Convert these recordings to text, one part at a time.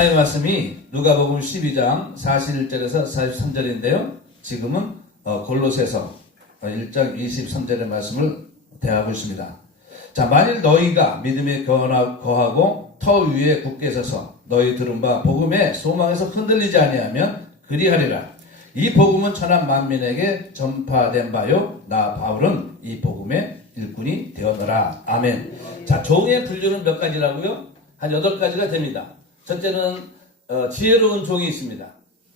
하나님의 말씀이 누가복음 12장 41절에서 43절인데요. 지금은 골로새서 1장 23절의 말씀을 대하고 있습니다. 자, 만일 너희가 믿음에 거하고 터 위에 굳게 서서 너희 들은 바 복음의 소망에서 흔들리지 아니하면 그리하리라. 이 복음은 천하 만민에게 전파된 바요 나 바울은 이 복음의 일꾼이 되었노라. 아멘. 자, 종의 분류는 몇 가지라고요? 한 8가지가 됩니다. 첫째는 지혜로운 종이 있습니다.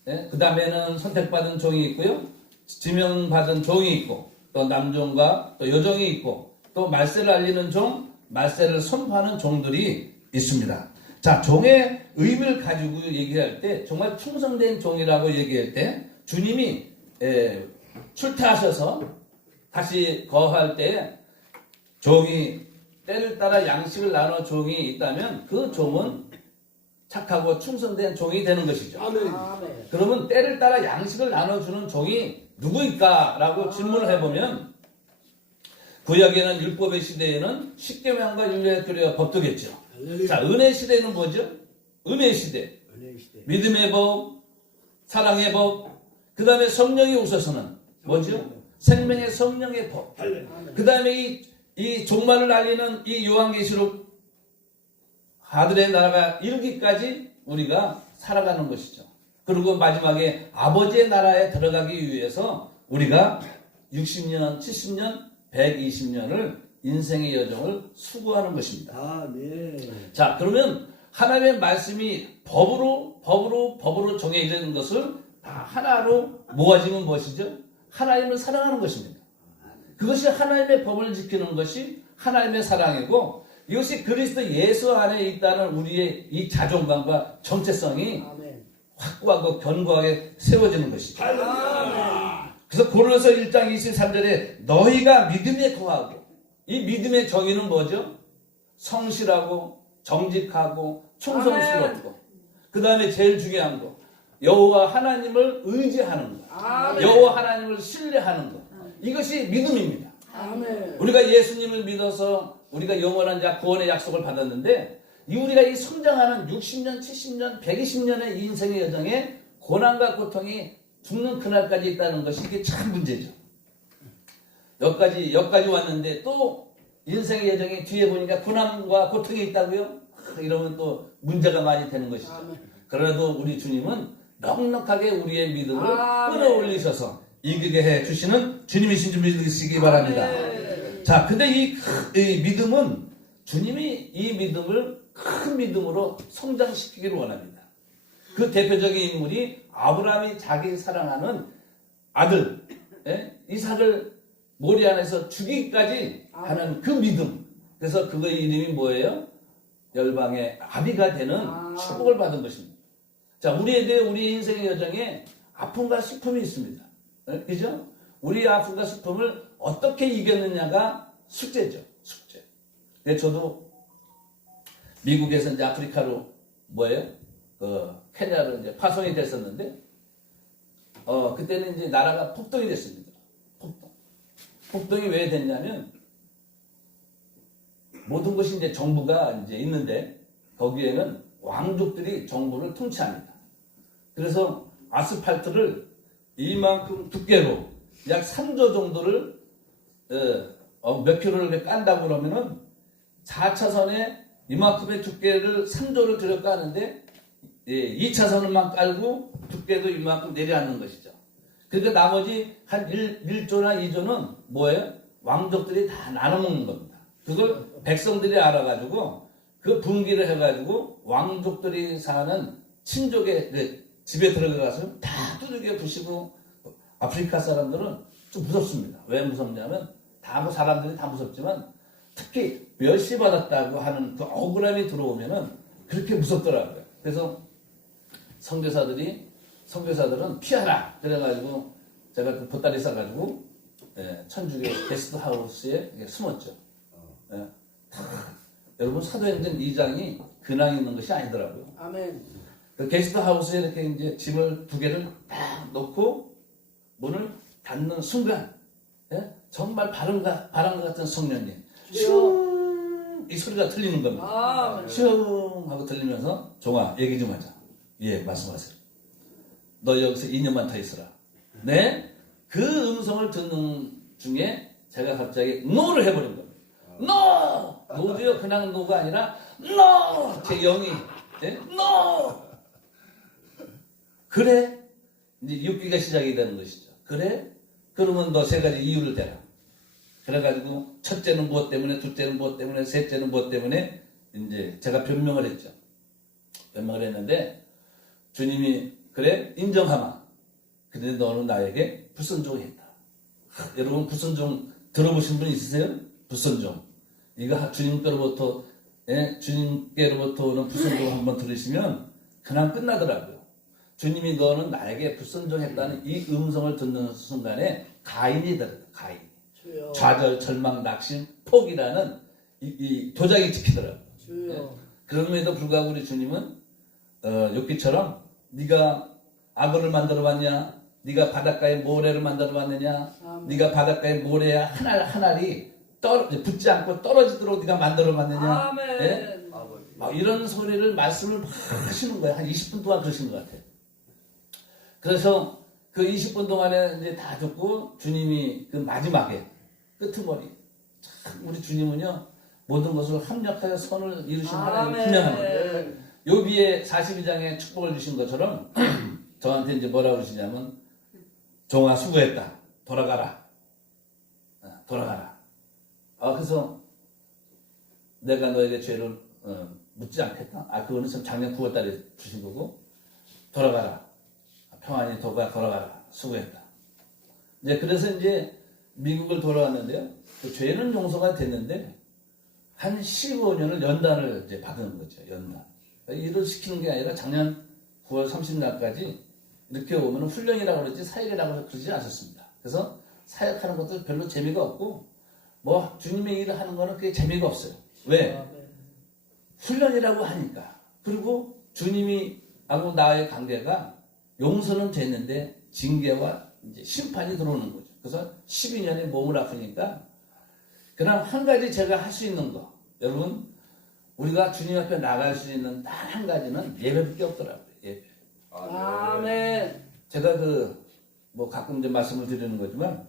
네? 그 다음에는 선택받은 종이 있고요. 지명받은 종이 있고, 또 남종과 또 여종이 있고, 또 말세를 알리는 종, 말세를 선포하는 종들이 있습니다. 자, 종의 의미를 가지고 얘기할 때, 정말 충성된 종이라고 얘기할 때, 주님이 출타하셔서 다시 거할 때 종이 때를 따라 양식을 나눠 종이 있다면 그 종은 착하고 충성된 종이 되는 것이죠. 아멘. 그러면 때를 따라 양식을 나눠주는 종이 누구일까라고 질문을 해보면 구약에는 율법의 시대에는 십계명과 율례의 규례가 법도겠죠. 자, 은혜 시대는 뭐죠? 은혜 시대. 믿음의 법, 사랑의 법, 그 다음에 성령이 오셔서는 뭐죠? 생명의 성령의 법. 그 다음에 이 종말을 알리는 이 요한계시록 아들의 나라가 이르기까지 우리가 살아가는 것이죠. 그리고 마지막에 아버지의 나라에 들어가기 위해서 우리가 60년, 70년, 120년을 인생의 여정을 수고하는 것입니다. 아, 네. 자, 그러면 하나님의 말씀이 법으로 정해진 것을 다 하나로 모아지면 무엇이죠? 하나님을 사랑하는 것입니다. 그것이 하나님의 법을 지키는 것이 하나님의 사랑이고 이것이 그리스도 예수 안에 있다는 우리의 이 자존감과 정체성이 확고하고 견고하게 세워지는 것이죠. 그래서 고린도서 1장 23절에 너희가 믿음에 거하고 이 믿음의 정의는 뭐죠? 성실하고 정직하고 충성스럽고 그 다음에 제일 중요한 거 여호와 하나님을 의지하는 것, 여호와 하나님을 신뢰하는 것, 이것이 믿음입니다. 아멘. 우리가 예수님을 믿어서 우리가 영원한 구원의 약속을 받았는데 우리가 이 성장하는 60년, 70년, 120년의 인생의 여정에 고난과 고통이 죽는 그날까지 있다는 것이 이게 참 문제죠. 여기까지 왔는데 또 인생의 여정이 뒤에 보니까 고난과 고통이 있다고요? 이러면 또 문제가 많이 되는 것이죠. 그래도 우리 주님은 넉넉하게 우리의 믿음을 끌어올리셔서 이기게 해 주시는 주님이신 줄 믿으시기 바랍니다. 자, 근데 이 믿음은 주님이 이 믿음을 큰 믿음으로 성장시키기를 원합니다. 그 대표적인 인물이 아브라함이 자기 사랑하는 아들 이삭을 모리 안에서 죽이기까지 하는 그 믿음. 그래서 그거의 이름이 뭐예요? 열방의 아비가 되는 축복을 받은 것입니다. 자, 우리에게 우리 인생의 여정에 아픔과 슬픔이 있습니다. 그죠? 우리 아픔과 슬픔을 어떻게 이겼느냐가 숙제죠. 숙제. 근데 저도 미국에서 이제 아프리카로 케냐로 이제 파송이 됐었는데, 그때는 이제 나라가 폭동이 됐습니다. 폭동이 왜 됐냐면, 모든 것이 이제 정부가 이제 있는데, 거기에는 왕족들이 정부를 통치합니다. 그래서 아스팔트를 이만큼 두께로 약 3조 정도를 몇 킬로를 깐다고 그러면은 4차선에 이만큼의 두께를 3조를 들여 까는데 2차선만 깔고 두께도 이만큼 내려앉는 것이죠. 그러니까 나머지 한 1조나 2조는 뭐예요? 왕족들이 다 나눠 먹는 겁니다. 그걸 백성들이 알아가지고 그 분기를 해가지고 왕족들이 사는 친족의 집에 들어가서 다 두들겨 부시고 아프리카 사람들은 좀 무섭습니다. 왜 무섭냐면 사람들이 다 무섭지만 특히 멸시받았다고 하는 그 억울함이 들어오면은 그렇게 무섭더라고요. 그래서 선교사들은 피하라 그래가지고 제가 그 보따리 싸가지고 천주교 게스트하우스에 숨었죠. 여러분 사도행전 2장이 근황이 있는 것이 아니더라고요. 아멘. 그 게스트하우스에 이렇게 이제 짐을 2개를 딱 놓고 문을 닫는 순간 정말 바람과 같은 성령님 슝 이 소리가 들리는 겁니다. 슝 하고 들리면서 종아 얘기 좀 하자. 예, 말씀하세요. 너 여기서 2년만 더 있어라. 네? 그 음성을 듣는 중에 제가 갑자기 노를 해버린 겁니다. 노! 노도요 그냥 노가 아니라 노! 제 영이 노! 그래? 이제 육기가 시작이 되는 것이죠. 그래? 그러면 너 세 가지 이유를 대라. 그래가지고 첫째는 무엇 때문에, 둘째는 무엇 때문에, 셋째는 무엇 때문에 이제 제가 변명을 했죠. 변명을 했는데 주님이 그래? 인정하마. 근데 너는 나에게 불순종했다. 여러분 불순종 들어보신 분 있으세요? 불순종. 이거 주님께로부터 주님께로부터 오는 불순종 한번 들으시면 그냥 끝나더라고요. 주님이 너는 나에게 불순종했다는 이 음성을 듣는 순간에 가인이 들었다. 가인. 좌절, 절망, 낙심, 포기라는 이 도장이 찍히더라고요. 네? 그럼에도 불구하고 우리 주님은 욥기처럼 네가 악어를 만들어봤냐? 네가 바닷가에 모래를 만들어봤느냐? 네가 바닷가에 모래 하나리 붙지 않고 떨어지도록 네가 만들어봤느냐? 네? 막 이런 소리를 말씀을 막 하시는 거예요. 한 20분 동안 그러신 것 같아요. 그래서 그 20분 동안에 이제 다 듣고 주님이 그 마지막에 끄트머리 참 우리 주님은요 모든 것을 합력하여 선을 이루신 하나님을 분명합니다. 욥기의 42장에 축복을 주신 것처럼 저한테 이제 뭐라고 그러시냐면 종아 수고했다. 돌아가라. 돌아가라. 그래서 내가 너에게 죄를 묻지 않겠다. 그거는 참 작년 9월 달에 주신 거고 돌아가라. 평안히 돌아가라. 수고했다. 이제 그래서 이제 미국을 돌아왔는데요. 그 죄는 용서가 됐는데 한 15년을 연단을 이제 받은 거죠. 연단. 일을 시키는 게 아니라 작년 9월 30날까지 이렇게 오면 훈련이라고 그러지 사역이라고 그러지 않았습니다. 그래서 사역하는 것도 별로 재미가 없고 뭐 주님의 일을 하는 거는 그게 재미가 없어요. 왜? 훈련이라고 하니까. 그리고 주님이 하고 나의 관계가 용서는 됐는데 징계와 이제 심판이 들어오는 거죠. 그래서 12년에 몸을 아프니까 그냥 한 가지 제가 할 수 있는 거. 여러분 우리가 주님 앞에 나갈 수 있는 딱 한 가지는 예배밖에 없더라고요. 예배. 아멘. 제가 뭐 가끔 이제 말씀을 드리는 거지만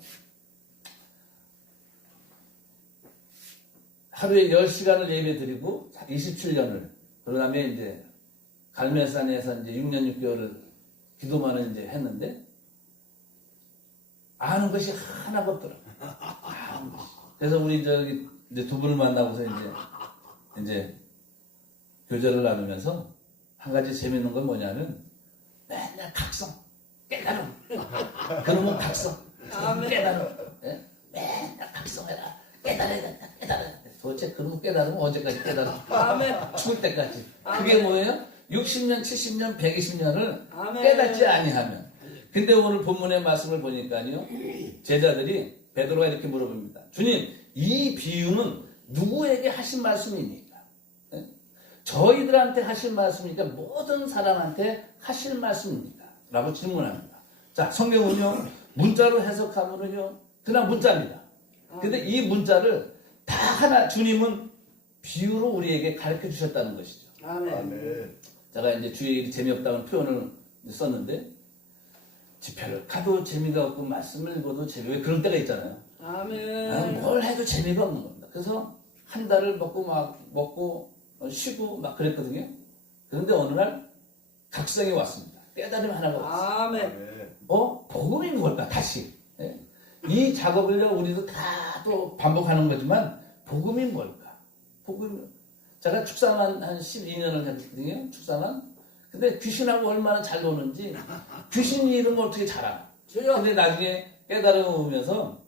하루에 10시간을 예배 드리고 27년을 그 다음에 이제 갈멜산에서 이제 6년 6개월을 기도만을 이제 했는데 아는 것이 하나가 없더라고요. 아는 것이. 그래서 우리 저기 이제 두 분을 만나고서 이제 교제를 나누면서 한 가지 재밌는 건 뭐냐면 맨날 각성, 깨달음. 그러면 각성, 깨달음. 예? 맨날 각성해라. 깨달아야 된다. 깨달아야 된다. 도대체 그러면 깨달으면 언제까지 깨달아? 죽을 때까지. 그게 뭐예요? 60년, 70년, 120년을 깨닫지 아니하면. 근데 오늘 본문의 말씀을 보니까요. 제자들이 베드로가 이렇게 물어봅니다. 주님, 이 비유는 누구에게 하신 말씀입니까? 네? 저희들한테 하신 말씀입니까? 모든 사람한테 하실 말씀입니까? 라고 질문합니다. 자, 성경은요. 문자로 해석하면은요. 그냥 문자입니다. 근데 이 문자를 다 하나 주님은 비유로 우리에게 가르쳐 주셨다는 것이죠. 아멘. 제가 이제 주의 일이 재미없다는 표현을 썼는데 집회를 가도 재미가 없고 말씀을 읽어도 왜 그런 때가 있잖아요. 아멘. 뭘 해도 재미가 없는 겁니다. 그래서 한 달을 먹고 쉬고 막 그랬거든요. 그런데 어느 날 각성이 왔습니다. 깨달음 하나가 왔어요. 아멘. 복음이 뭘까? 다시. 예? 이 작업을 우리도 다 또 반복하는 거지만 복음이 뭘까? 제가 축사만 한 12년을 했거든요. 축사만. 근데 귀신하고 얼마나 잘 노는지 귀신 이름을 어떻게 잘 알아? 근데 나중에 깨달음을 오면서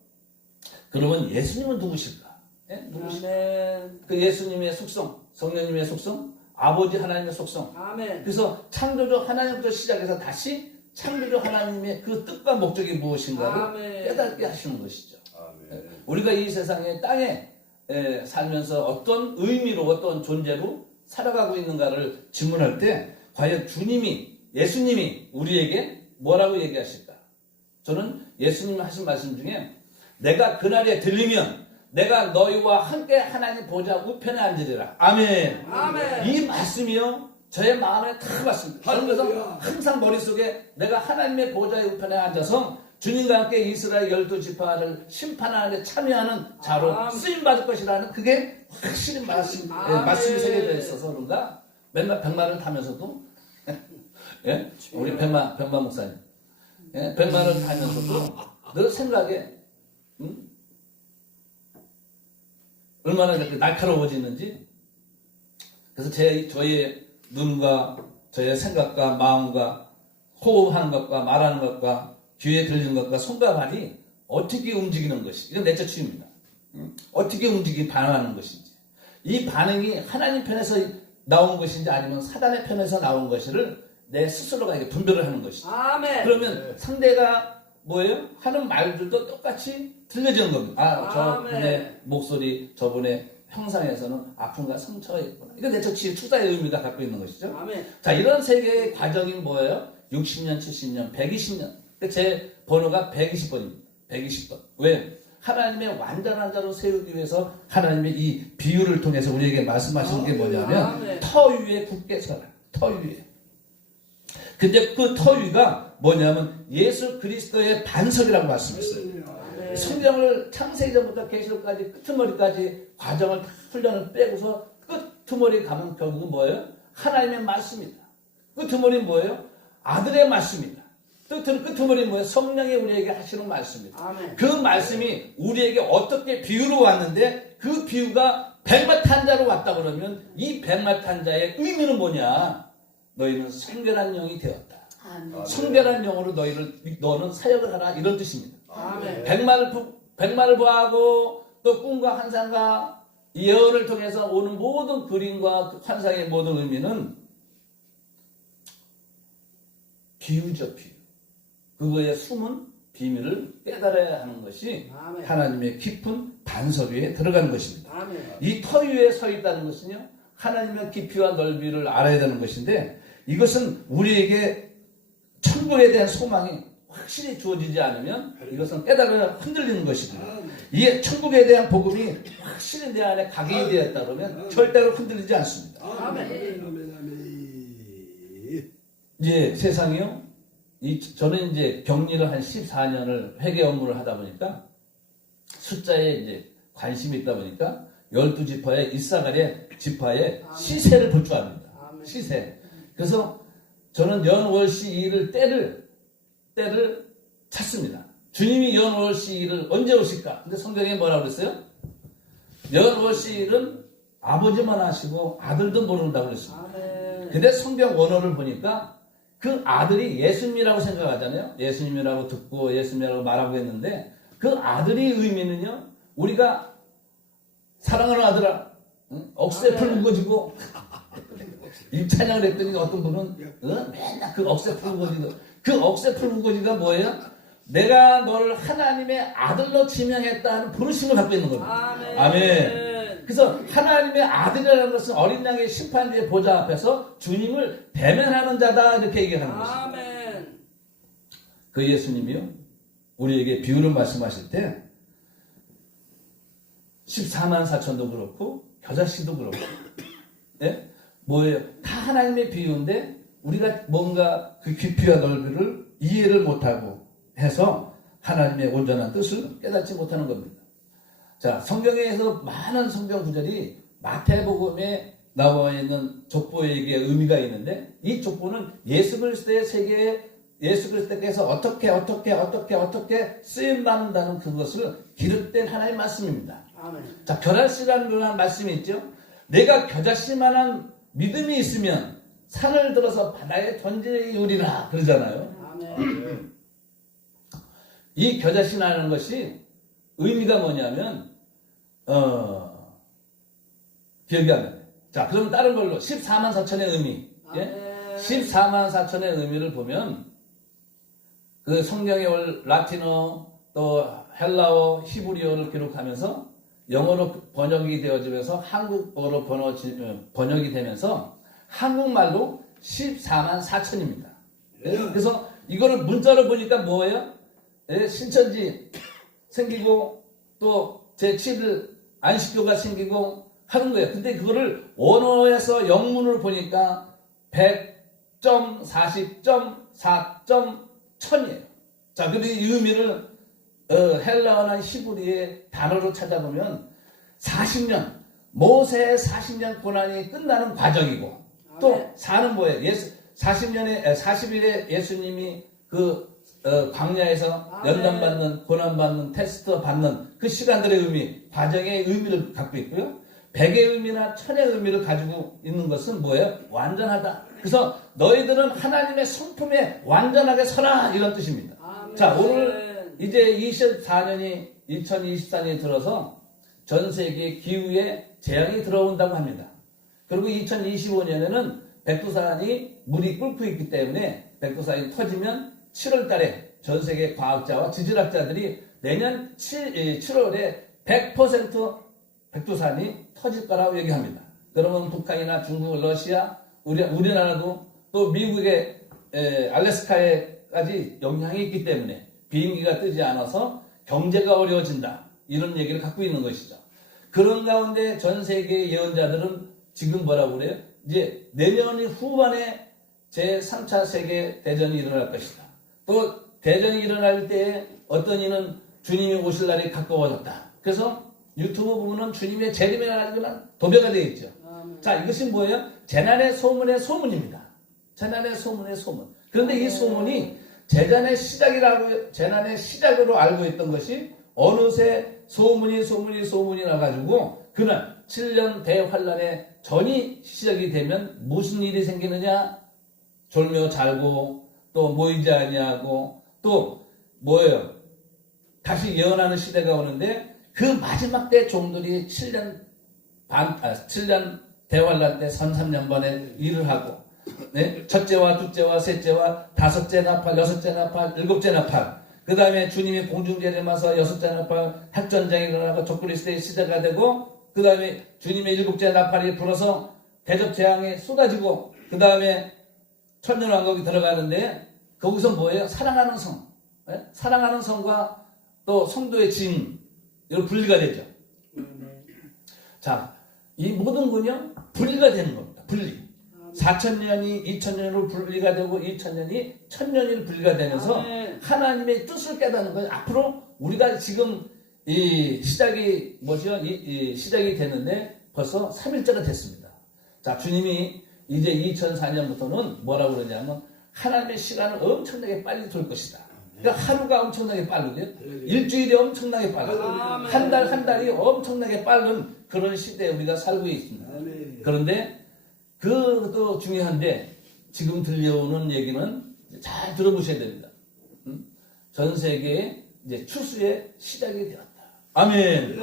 그러면 예수님은 누구실까? 예? 누구실까? 아멘. 그 예수님의 속성, 성령님의 속성, 아버지 하나님의 속성. 아멘. 그래서 창조주 하나님부터 시작해서 다시 창조주 하나님의 그 뜻과 목적이 무엇인가를 아멘. 깨닫게 하시는 것이죠. 아멘. 우리가 이 세상에 땅에 살면서 어떤 의미로 어떤 존재로 살아가고 있는가를 질문할 때 과연 예수님이 우리에게 뭐라고 얘기하실까? 저는 예수님이 하신 말씀 중에 내가 그날에 들리면 내가 너희와 함께 하나님 보좌 우편에 앉으리라. 아멘. 아멘. 이 말씀이요 저의 마음에 다 왔습니다. 그래서 항상 머릿속에 내가 하나님의 보좌의 우편에 앉아서 주님과 함께 이스라엘 12지파를 심판하는 데 참여하는 자로 쓰임받을 것이라는 그게 확실히 말씀이 새겨져 있어서 그런가 맨날 백마를 타면서도 예? 우리 백마 목사님 예? 백마를 타면서도 늘 생각에 얼마나 이렇게 날카로워지는지. 그래서 저의 눈과 저의 생각과 마음과 호흡하는 것과 말하는 것과 귀에 들리는 것과 손과 발이 어떻게 움직이는 것이 이건 내적 추입니다. 어떻게 반응하는 것인지 이 반응이 하나님 편에서 나온 것인지 아니면 사단의 편에서 나온 것을 내 스스로가 이렇게 분별을 하는 것이죠. 아멘. 그러면 상대가 뭐예요? 하는 말들도 똑같이 들려지는 겁니다. 저분의 목소리, 저분의 형상에서는 아픔과 상처가 있구나. 이건 내적 치유 투자의 의미가 갖고 있는 것이죠. 아멘. 자, 이런 세계의 과정이 뭐예요? 60년, 70년, 120년. 제 번호가 120번입니다. 120번. 왜? 하나님의 완전한 자로 세우기 위해서 하나님의 이 비유를 통해서 우리에게 말씀하시는 게 뭐냐면 터 위에 굳게 서라. 터 위에. 근데 그 터 위가 뭐냐면 예수 그리스도의 반석이라고 말씀했어요. 성경을 창세기전부터 계시록까지 끄트머리까지 과정을 다 훈련을 빼고서 끄트머리 가면 결국은 뭐예요? 하나님의 말씀이다. 끄트머리는 뭐예요? 아들의 말씀이다. 끄트머리는 뭐예요? 성령이 우리에게 하시는 말씀이다. 아멘. 그 말씀이 우리에게 어떻게 비유로 왔는데 그 비유가 백마탄자로 왔다 그러면 이 백마탄자의 의미는 뭐냐? 너희는 성결한 영이 되었다. 아멘. 성결한 영으로 너는 사역을 하라 이런 뜻입니다. 아멘. 백마를 보하고 또 꿈과 환상과 예언을 통해서 오는 모든 그림과 환상의 모든 의미는 비유죠, 비유. 그거의 숨은 비밀을 깨달아야 하는 것이 아멘. 하나님의 깊은 반석 위에 들어가는 것입니다. 아멘. 이 터 위에 서 있다는 것은요, 하나님의 깊이와 넓이를 알아야 되는 것인데, 이것은 우리에게 천국에 대한 소망이 확실히 주어지지 않으면 이것은 깨달아 흔들리는 것입니다. 이 천국에 대한 복음이 확실히 내 안에 각인이 되었다 그러면 절대로 흔들리지 않습니다. 이제 세상이요, 저는 이제 격리를 한 14년을 회계 업무를 하다 보니까 숫자에 이제 관심이 있다 보니까 12지파의 이사갈의 지파의 시세를 볼 줄 압니다. 시세. 그래서 저는 연월시 2일 때를 찾습니다. 주님이 연월시 2일 언제 오실까? 근데 성경에 뭐라고 그랬어요? 연월시 2일은 아버지만 하시고 아들도 모른다고 그랬습니다. 근데 성경 원어를 보니까 그 아들이 예수님이라고 생각하잖아요. 예수님이라고 듣고 예수님이라고 말하고 했는데 그 아들의 의미는요, 우리가 사랑하는 아들아, 억새풀 묵어지고 입찬양을 했더니 어떤 분은 맨날 그 억새풀 묵어지고, 그 억새풀 묵어지가 뭐예요? 내가 너를 하나님의 아들로 지명했다 하는 부르심을 갖고 있는 겁니다. 아멘. 그래서 하나님의 아들이라는 것은 어린 양의 심판대의 보좌 앞에서 주님을 대면하는 자다 이렇게 얘기하는 것입니다. 그 예수님이요, 우리에게 비유를 말씀하실 때 14만 4천도 그렇고 겨자씨도 그렇고, 예? 뭐예요? 다 하나님의 비유인데 우리가 뭔가 그 깊이와 넓이를 이해를 못하고 해서 하나님의 온전한 뜻을 깨닫지 못하는 겁니다. 자, 성경에서 많은 성경 구절이 마태복음에 나와 있는 족보에게 의미가 있는데, 이 족보는 예수 그리스도의 세계에 예수 그리스도께서 어떻게 쓰임받는다는 그것을 기록된 하나님의 말씀입니다. 아멘. 자, 겨자씨라는 그런 말씀이 있죠. 내가 겨자씨만한 믿음이 있으면 산을 들어서 바다에 던지우리라 그러잖아요. 아멘. 이 겨자씨라는 것이 의미가 뭐냐면 기억이 안 나요. 자, 그러면 다른 걸로 14만 4천의 의미, 예? 14만 4천의 의미를 보면 그 성경의 라틴어 또 헬라어 히브리어를 기록하면서 영어로 번역이 되어지면서 한국어로 번역이 되면서 한국말로 14만 4천입니다. 그래서 이거를 문자로 보니까 뭐예요? 신천지 생기고 또 제7일 안식교가 생기고 하는 거예요. 근데 그거를 원어에서 영문을 보니까 100점, 40점, 4점, 1000이에요. 자, 근데 이 의미를 헬라어나 히브리의 단어로 찾아보면 40년, 모세의 40년 고난이 끝나는 과정이고, 또 사는 뭐예요? 40일에 예수님이 광야에서 연단받는, 고난받는, 테스트 받는 그 시간들의 의미, 과정의 의미를 갖고 있고요. 100의 의미나 1000의 의미를 가지고 있는 것은 뭐예요? 완전하다. 그래서 너희들은 하나님의 성품에 완전하게 서라, 이런 뜻입니다. 자, 오늘 이제 2024년이 들어서 전 세계 기후에 재앙이 들어온다고 합니다. 그리고 2025년에는 백두산이 물이 끓고 있기 때문에 백두산이 터지면 7월 달에 전 세계 과학자와 지질학자들이 내년 7월에 100% 백두산이 터질 거라고 얘기합니다. 그러면 북한이나 중국, 러시아, 우리나라도 또 미국의 알래스카에까지 영향이 있기 때문에 비행기가 뜨지 않아서 경제가 어려워진다. 이런 얘기를 갖고 있는 것이죠. 그런 가운데 전 세계 예언자들은 지금 뭐라고 그래요? 이제 내년 후반에 제3차 세계 대전이 일어날 것이다. 또 대전이 일어날 때 어떤 이는 주님이 오실 날이 가까워졌다. 그래서 유튜브 보면은 주님의 재림의 날이 도배가 되어 있죠. 자, 이것이 뭐예요? 재난의 소문의 소문입니다. 재난의 소문의 소문. 그런데 이 소문이 재난의 시작으로 알고 있던 것이 어느새 소문이 나가지고 그날 7년 대환란의 전이 시작이 되면 무슨 일이 생기느냐? 졸며 잘고 또 모이지 아니하고 또 뭐예요? 다시 예언하는 시대가 오는데 그 마지막 때 종들이 7년 대환란 때 선 3년반에 일을 하고 네? 첫째와 둘째와 셋째와 다섯째 나팔, 여섯째 나팔, 일곱째 나팔 그 다음에 주님이 공중재림하서 여섯째 나팔 핵전쟁이 일어나고 적그리스도의 시대가 되고 그 다음에 주님의 일곱째 나팔이 불어서 대접재앙이 쏟아지고 그 다음에 천년왕국이 들어가는데 거기서 뭐예요? 사랑하는 성 네? 사랑하는 성과 또 성도의 진 이런 분리가 되죠. 자, 이 모든 군요 분리가 되는 겁니다. 분리. 4000년이 2000년으로 분리가 되고 2000년이 1000년이 분리가 되면서 하나님의 뜻을 깨닫는 거예요. 앞으로 우리가 지금 이 시작이 뭐죠? 시작이 됐는데 벌써 3일째가 됐습니다. 자, 주님이 이제 2004년부터는 뭐라고 그러냐면 하나님의 시간을 엄청나게 빨리 돌 것이다. 그러니까 하루가 엄청나게 빠르고요. 일주일이 엄청나게 빠르고 한 달이 엄청나게 빠른 그런 시대에 우리가 살고 있습니다. 그런데 그것도 중요한데 지금 들려오는 얘기는 잘 들어보셔야 됩니다. 전 세계에 이제 추수의 시작이 되었다. 아멘.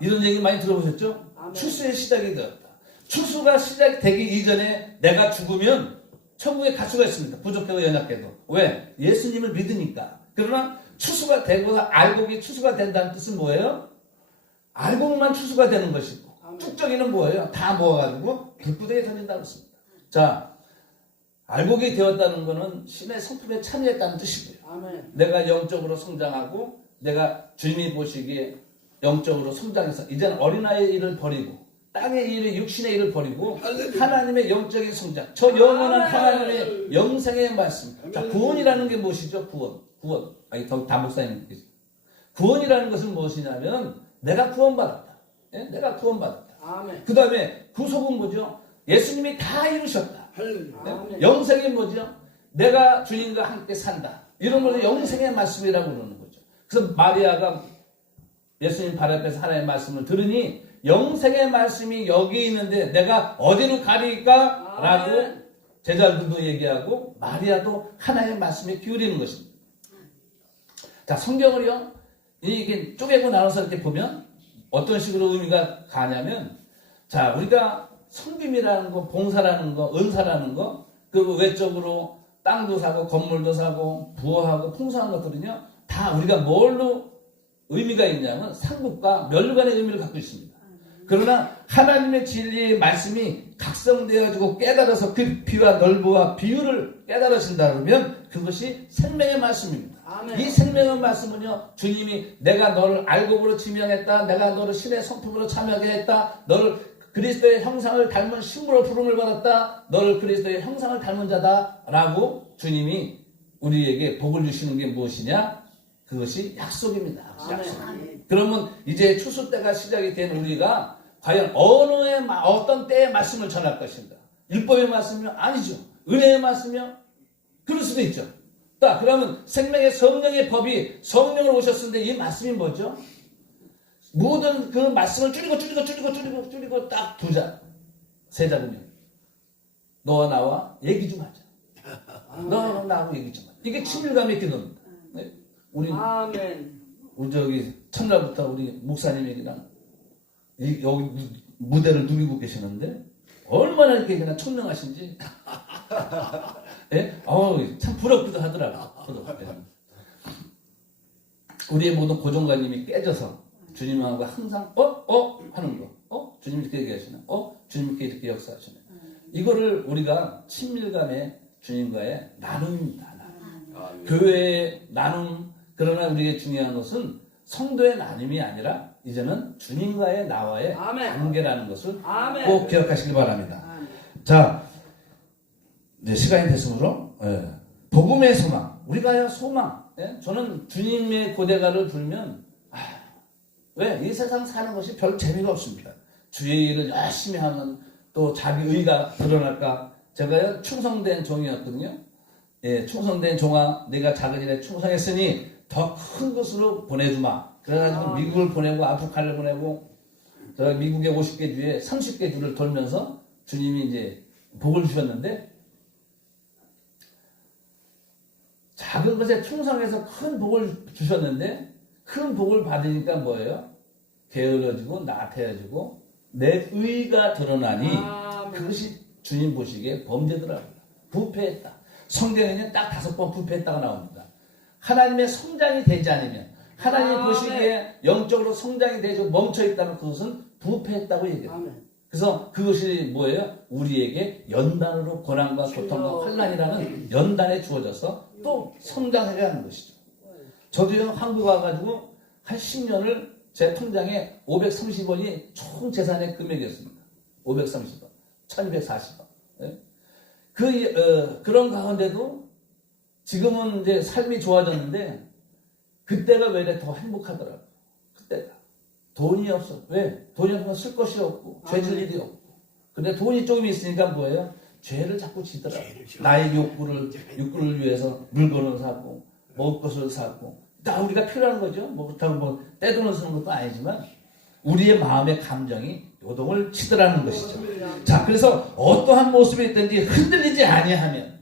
이런 얘기 많이 들어보셨죠? 추수의 시작이 되었다. 추수가 시작되기 이전에 내가 죽으면 천국에 갈 수가 있습니다. 부족하고 연약해도. 왜? 예수님을 믿으니까. 그러나 추수가 되고 알곡이 추수가 된다는 뜻은 뭐예요? 알곡만 추수가 되는 것이고 쭉정이는 뭐예요? 다 모아가지고 불구덩이에 던진다고 했습니다. 자, 알곡이 되었다는 것은 신의 성품에 참여했다는 뜻이고요. 내가 영적으로 성장하고 내가 주님이 보시기에 영적으로 성장해서 이제는 어린아이의 일을 버리고 땅의 일을 육신의 일을 버리고 하나님의 영적인 성장, 저 영원한 하나님의 영생의 말씀. 자, 구원이라는 게 무엇이죠? 구원. 아니, 다 목사님. 구원이라는 것은 무엇이냐면 내가 구원받았다. 예? 내가 구원받았다. 그 다음에 구속은 뭐죠? 예수님이 다 이루셨다. 예? 영생이 뭐죠? 내가 주님과 함께 산다. 이런 것을 영생의 말씀이라고 그러는 거죠. 그래서 마리아가 예수님 발 앞에서 하나님의 말씀을 들으니 영생의 말씀이 여기 있는데 내가 어디로 가리까? 라고 제자들도 얘기하고 마리아도 하나님의 말씀에 기울이는 것입니다. 자, 성경을요 이게 쪼개고 나눠서 이렇게 보면 어떤 식으로 의미가 가냐면 자, 우리가 섬김이라는 거, 봉사라는 거, 은사라는 거, 그리고 외적으로 땅도 사고 건물도 사고 부어하고 풍성한 것들은요 다 우리가 뭘로 의미가 있냐면 상급과 멸류관의 의미를 갖고 있습니다. 그러나 하나님의 진리의 말씀이 각성되어지고 깨달아서 깊이와 넓이와 비율을 깨달으신다 그러면 그것이 생명의 말씀입니다. 아멘. 이 생명의 말씀은요, 주님이 내가 너를 알곡으로 지명했다, 내가 너를 신의 성품으로 참여하게 했다, 너를 그리스도의 형상을 닮은 신부로 부름을 받았다, 너를 그리스도의 형상을 닮은 자다 라고 주님이 우리에게 복을 주시는 게 무엇이냐? 그것이 약속입니다. 약속. 그러면 이제 추수 때가 시작이 된 우리가 과연 어떤 때의 말씀을 전할 것인가? 율법의 말씀이요? 아니죠. 은혜의 말씀이요? 그럴 수도 있죠. 자, 그러면 생명의 성령의 법이 성령으로 오셨는데 이 말씀이 뭐죠? 모든 그 말씀을 줄이고 딱 두 자, 세 자군요. 너와 나와 얘기 좀 하자. 너와 나하고 얘기 좀 하자. 이게 친밀감의 기도입니다. 네? 우리 저기 첫날부터 우리 목사님이랑 여기 무대를 누리고 계시는데 얼마나 이렇게 그냥 청명하신지 예? 참 부럽기도 하더라고요. 우리의 모든 고정관념이 깨져서 주님하고 항상 하는 거 주님 이렇게 얘기하시나 주님 이렇게 역사하시나 이거를 우리가 친밀감의 주님과의 나눔입니다. 교회의 나눔. 그러나 우리의 중요한 것은 성도의 나눔이 아니라 이제는 주님과의 나와의 관계라는 것을 꼭 기억하시기 바랍니다. 자, 이제 시간이 됐으므로 복음의 소망. 우리가요 소망. 저는 주님의 고대가를 불면 왜? 이 세상 사는 것이 별 재미가 없습니다. 주의 일을 열심히 하면 또 자기 의가 드러날까? 제가요 충성된 종이었거든요. 충성된 종아, 내가 작은 일에 충성했으니 더 큰 것으로 보내주마. 그래가지고 미국을 보내고 아프리카를 보내고 저 미국의 50개 주에 30개 주를 돌면서 주님이 이제 복을 주셨는데 작은 것에 충성해서 큰 복을 주셨는데 큰 복을 받으니까 뭐예요? 게을러지고 나태해지고 내 의가 드러나니 그것이 주님 보시기에 범죄더라고요. 부패했다. 성경에는 딱 5번 부패했다가 나옵니다. 하나님의 성장이 되지 않으면 하나님 보시기에 영적으로 성장이 되지 멈춰있다면 그것은 부패했다고 얘기해요. 그래서 그것이 뭐예요? 우리에게 연단으로 고난과 고통과 환난이라는 연단에 주어져서 또 성장하게 하는 것이죠. 저도요 한국 와가지고 한 10년을 제 통장에 530원이 총 재산의 금액이었습니다. 530원, 1240원. 그런 가운데도 지금은 이제 삶이 좋아졌는데 그때가 왜 이래 더 행복하더라고요. 그때가. 돈이 없어. 왜? 돈이 없으면 쓸 것이 없고 죄질 일이 없고. 근데 돈이 조금 있으니까 뭐예요? 죄를 자꾸 지더라고요. 나의 욕구를 위해서 물건을 사고 먹을 것을 사고 다 우리가 필요한 거죠. 뭐 그렇다고 떼돈을 쓰는 것도 아니지만 우리의 마음의 감정이 요동을 치더라는 것이죠. 자, 그래서 어떠한 모습이 있든지 흔들리지 아니하면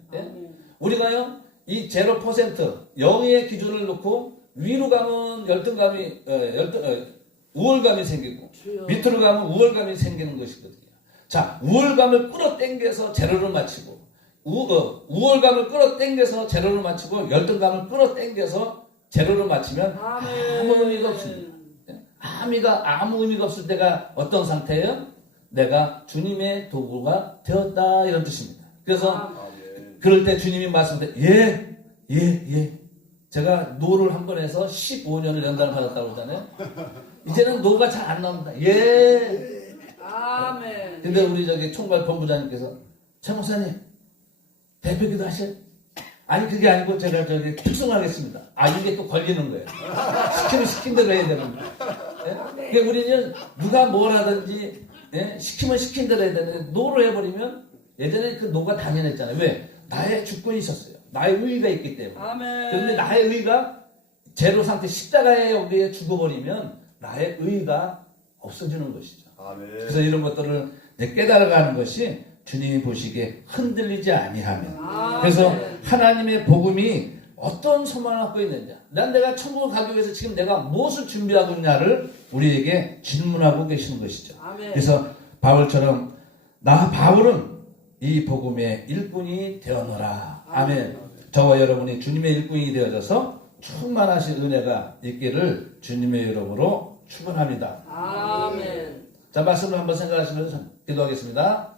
우리가요 이 0% 영의 기준을 놓고 위로 가면 우월감이 생기고 밑으로 가면 우월감이 생기는 것이거든요. 자, 우월감을 끌어당겨서 제로로 맞추고 우월감을 끌어당겨서 제로로 맞추고 열등감을 끌어당겨서 제로로 맞추면 아무 의미가 없습니다. 아무 의미가 없을 때가 어떤 상태예요? 내가 주님의 도구가 되었다 이런 뜻입니다. 그래서 그럴 때 주님이 말씀하실 때 제가 노를 한 번 해서 15년을 연단을 받았다고 그러잖아요. 이제는 노가 잘 안 나옵니다. 아멘. 근데 우리 저기 총괄 본부장님께서 최 목사님 대표기도 하셔? 아니 그게 아니고 제가 저기 특송하겠습니다. 이게 또 걸리는 거예요. 시킨 대로 해야 되는 거예요. 그러니까 우리는 누가 뭘 하든지 시키면 시킨 대로 해야 되는데 노를 해버리면 예전에 그 노가 당연했잖아요. 왜? 나의 주권이 있었어요. 나의 의의가 있기 때문에. 아멘. 그런데 나의 의의가 제로 상태 십자가에 여기에 죽어버리면 나의 의의가 없어지는 것이죠. 아멘. 그래서 이런 것들을 깨달아가는 것이 주님이 보시기에 흔들리지 아니하면. 그래서 하나님의 복음이 어떤 소망을 갖고 있느냐. 내가 천국을 가기 위해서 지금 내가 무엇을 준비하고 있냐를 우리에게 질문하고 계시는 것이죠. 아멘. 그래서 바울처럼 나 바울은 이 복음의 일꾼이 되어노라. 아멘. 저와 여러분이 주님의 일꾼이 되어져서 충만하신 은혜가 있기를 주님의 이름으로 축원합니다. 아멘. 자, 말씀을 한번 생각하시면서 기도하겠습니다.